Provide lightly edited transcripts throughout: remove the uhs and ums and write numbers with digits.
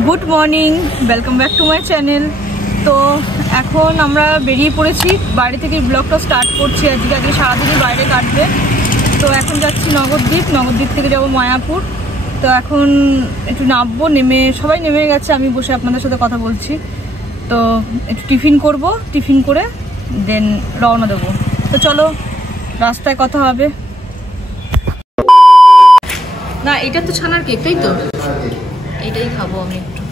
Good morning, welcome back to my channel. তো এখন আমরা বেরিয়ে পড়েছি, বাড়ি থেকে ব্লগটা স্টার্ট করছি। আজকে সারাদিনই বাইরে কাটবে। তো এখন যাচ্ছি নগরদ্বীপ, নগরদ্বীপ থেকে যাব মায়াপুর। তো এখন একটু নামবো, নেমে সবাই নেমে গেছে, আমি বসে আপনাদের সাথে কথা বলছি। তো একটু টিফিন করব, টিফিন করে দেন রওনা দেবো। তো চলো রাস্তায় কথা হবে। না এটা তো ছানার কেক, তাই তো? এটাই খাবো আমি একটু।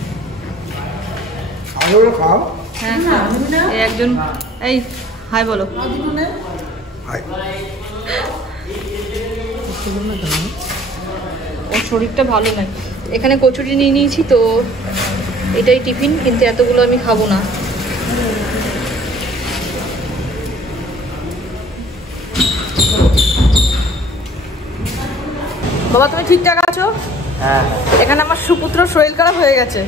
হ্যাঁ একজন, এই হাই বলো। ওর শরীরটা ভালো নয়। এখানে কচুরি নিয়ে নিয়েছি, তো এটাই টিফিন, কিন্তু এতগুলো আমি খাবো না। বাবা তুমি ঠিকঠাক আছো? হ্যাঁ। এখানে আমার সুপুত্র শরীর খারাপ হয়ে গেছে,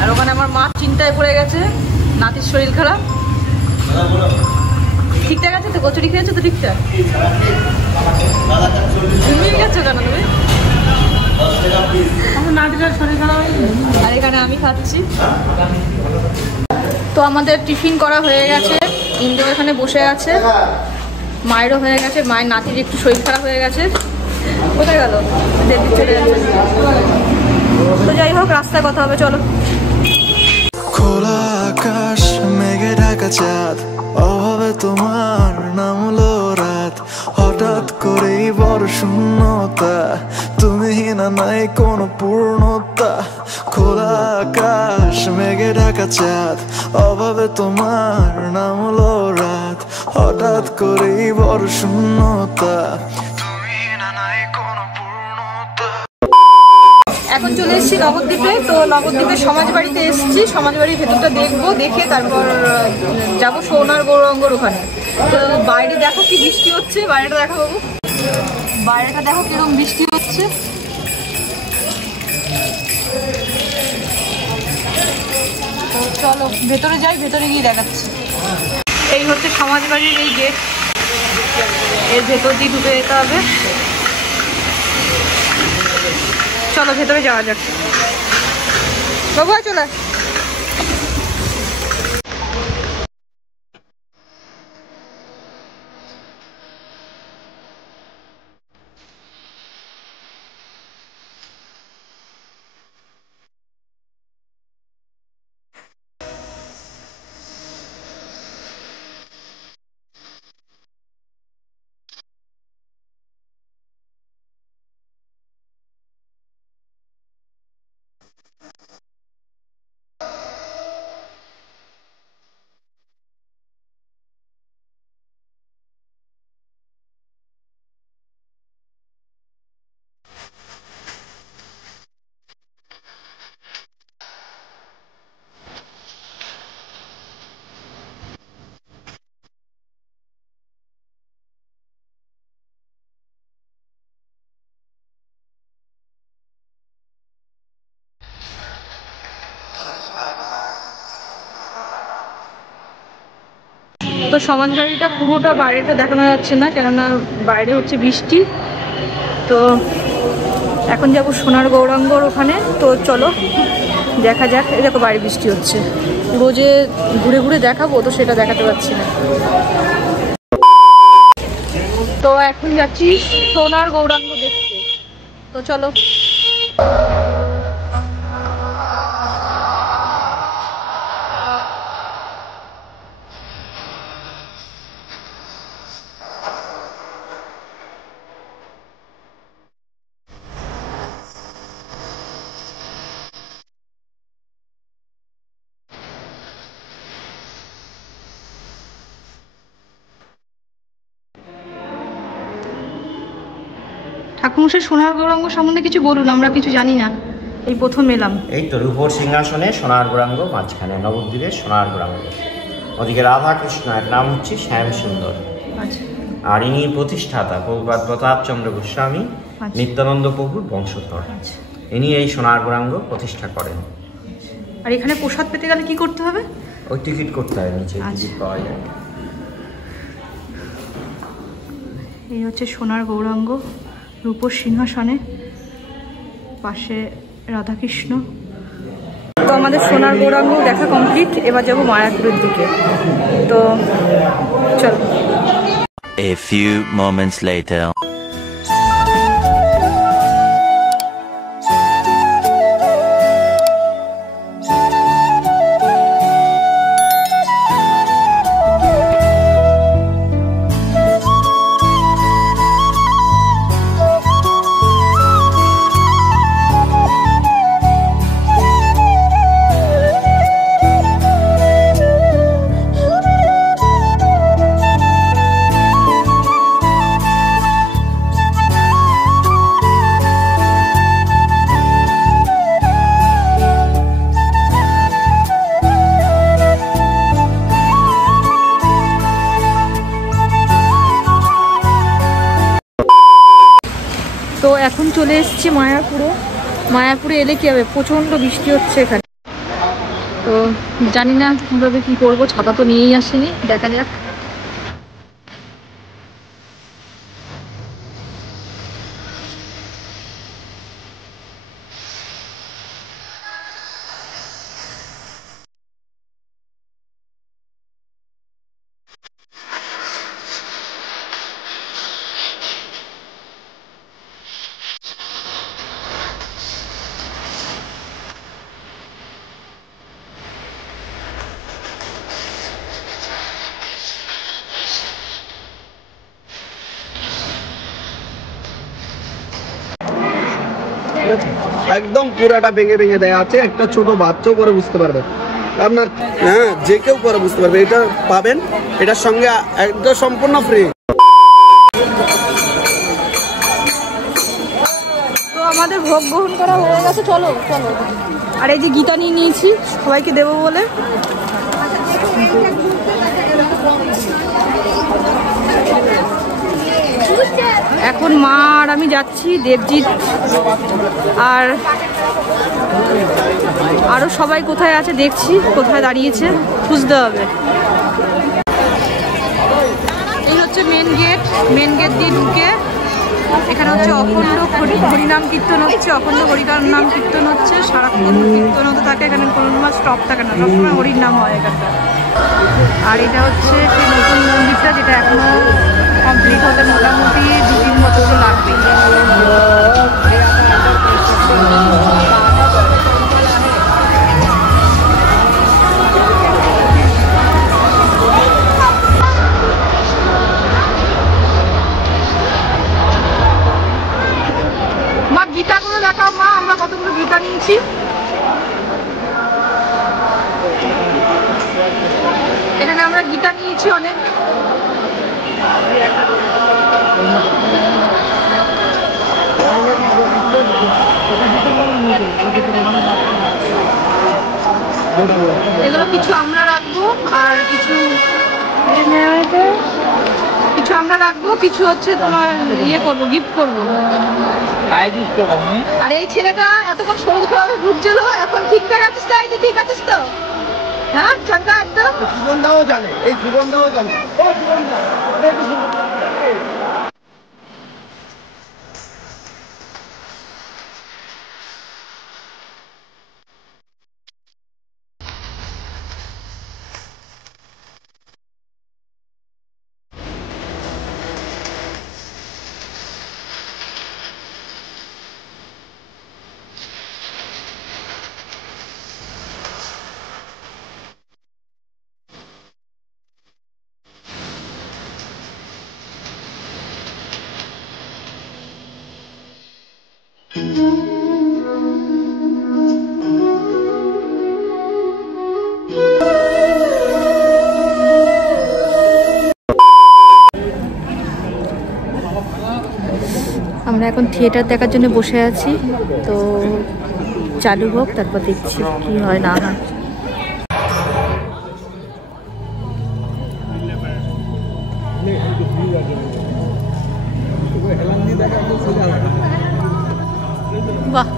আর ওখানে আমার মা চিন্তায় পড়ে গেছে, নাতির শরীর খারাপ। ঠিকঠাক আছে তো? কচুরি খেয়েছো তো ঠিকঠাক? ঘুমিয়ে গেছো কেন তুমি? আমার নাতিটার শরীর খারাপ, আর এখানে আমি খাচ্ছি। তো আমাদের টিফিন করা হয়ে গেছে, ইন্দ্র এখানে বসে আছে, মায়েরও হয়ে গেছে, মায়ের নাতির একটু শরীর খারাপ হয়ে গেছে। কোথায় গেল? দেবী চলে যাচ্ছে। তো যাই হোক, রাস্তায় কথা হবে, চলো। খোলা আকাশ, মেঘে ঢাকা চাঁদ, অভাবে তোমার নামলো রাত। হঠাৎ করেই বড় শূন্যতা, তুমি না নাই কোনো পূর্ণতা। খোলা আকাশ, মেঘে ঢাকা চাঁদ, অভাবে তোমার নামলো রাত। হঠাৎ করেই বড় শূন্যতা, তুমি না নাই কোনো পূর্ণতা। এখন চলে এসেছি নবদ্বীপে। তো নবদ্বীপের সমাজবাড়িতে এসেছি, সমাজবাড়ির ভেতরটা দেখবো, দেখে তারপর যাবো সোনার গৌরাঙ্গর ওখানে। তো বাইরে দেখো কি বৃষ্টি হচ্ছে, বাইরেটা দেখা বাবু, বাইরেটা দেখো কিরকম বৃষ্টি হচ্ছে। তো চলো ভেতরে যাই, ভেতরে গিয়ে দেখাচ্ছি। এই হচ্ছে সমাজবাড়ির এই গেট, এর ভেতর দিয়ে ঢুকে যেতে হবে। চলো ভেতরে যাওয়া যাক। বাবু চলে। তো সমাজবাড়িটা পুরোটা বাইরেটা দেখানো যাচ্ছে না, কেননা বাইরে হচ্ছে বৃষ্টি। তো এখন যাবো সোনার গৌরাঙ্গর ওখানে। তো চলো দেখা যাক। এই দেখো বাইরে বৃষ্টি হচ্ছে, রোজে ঘুরে ঘুরে দেখাবো, তো সেটা দেখাতে পারছি না। তো এখন যাচ্ছি সোনার গৌরাঙ্গ দেখতে। তো চলো। ঠাকুরমশাই সোনার গৌরাঙ্গ সম্বন্ধে কিছু বলুন, আমরা কিছু জানি না, এই প্রথম এলাম। এই তো রূপোর সিংহাসনে সোনার গৌরাঙ্গ, মাঝখানে নবদ্বীপের সোনার গৌরাঙ্গ। ওদিকে রাধা কৃষ্ণ, এর নাম হচ্ছে শ্যাম সুন্দর। আচ্ছা। আর ইনি প্রতিষ্ঠাতা প্রভুপাদ প্রতাপচন্দ্র গোস্বামী, নিত্যানন্দ প্রভুর বংশধর। ইনি এই সোনার গৌরাঙ্গ প্রতিষ্ঠা করেন। আর এখানে প্রসাদ পেতে গেলে কি করতে হবে? ওই টিকিট করতে হয়, নিচে টিকিট পাওয়া যায়। এই হচ্ছে সোনার গৌরাঙ্গ, রূপোর সিংহাসনে, পাশে রাধাকৃষ্ণ, আমাদের সোনার গৌরাঙ্গ দেখা কমপ্লিট, এবার যাবো মায়াপুরের দিকে। তো চলো। A few moments later. তো এখন চলে এসেছি মায়াপুরে। মায়াপুরে এলে কি হবে, প্রচণ্ড বৃষ্টি হচ্ছে এখানে। তো জানি না কীভাবে কী করবো, ছাতা তো নিয়েই আসিনি, দেখা যাক। একদম পুরাটা ভেঙে ভেঙে দেয়া আছে, একটা ছোট বাচ্চাও করে বুঝতে পারবে আপনার, হ্যাঁ যে কেউ করে বুঝতে পারবে। এটা পাবেন, এটার সঙ্গে একদম সম্পূর্ণ ফ্রি। তো আমাদের ভোগ গ্রহণ করা হয়ে গেছে, চলো চলো। আর এই যে গীতা নিয়ে নিয়েছি সবাইকে দেবো বলে। এখন মা আর আমি যাচ্ছি, দেবজিৎ আর আরো সবাই কোথায় আছে দেখছি, কোথায় দাঁড়িয়েছে খুঁজতে হবে। এই হচ্ছে মেন গেট, মেন গেট দিয়ে ঢুকে এখানে হচ্ছে অখণ্ড হরিনাম কীর্তন হচ্ছে, অখণ্ড হরিনাম কীর্তন হচ্ছে, সারাক্ষণ কীর্তন হতে থাকে, এখানে কোনো স্টপ থাকে না, সবসময় হরির নাম হয় এখানটা। আর এটা হচ্ছে সেই নতুন মন্দিরটা, যেটা এখনো কমপ্লিট হতে মোটামুটি 2-3 বছর তো লাগবে। মা গীতাগুলো দেখাও মা, আমরা কতগুলো গীতা নিয়েছি। এখানে আমরা গীতা নিয়েছি অনেক। এগুলো কিছু আমরা রাখবো আর কিছু আমরা রাখবো, কিছু হচ্ছে তোমার ইয়ে করবো, গিফট করবো। আর এই ছেলেটা এতক্ষণ সরুভাবে ঘুরছিল, এখন ঠিকঠাক আছিস তো? এই যে ঠিক আছিস তো? হ্যাঁ চাঙ্গা একদম। সুগন্ধাও জানে, এই সুগন্ধাও জানে। ও সুগন্ধা আমরা এখন থিয়েটার দেখার জন্য বসে আছি, তো চালু হোক তারপর দেখছি কি হয় না হয়। বাহ।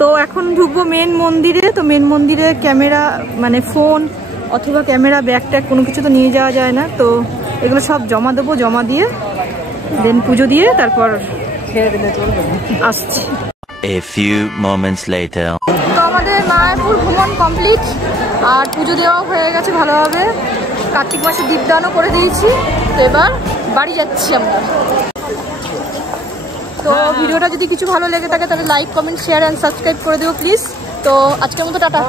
তো এখন ঢুকবো মেন মন্দিরে। তো মেন মন্দিরে ক্যামেরা মানে ফোন অথবা ক্যামেরা ব্যাগ ট্যাগ কোনো কিছু তো নিয়ে যাওয়া যায় না, তো এগুলো সব জমা দেবো, জমা দিয়ে দেন পুজো দিয়ে তারপর আসছি। A few moments later. তো আমাদের মায়াপুর ভ্রমণ কমপ্লিট আর পুজো দেওয়া হয়ে গেছে ভালোভাবে, কার্তিক মাসে দীপদানও করে দিয়েছি। তো এবার বাড়ি যাচ্ছি আমরা। তো ভিডিওটা যদি কিছু ভালো লেগে থাকে তাহলে like comment share and subscribe করে দেবো প্লিজ। তো আজকের মতো টাটা।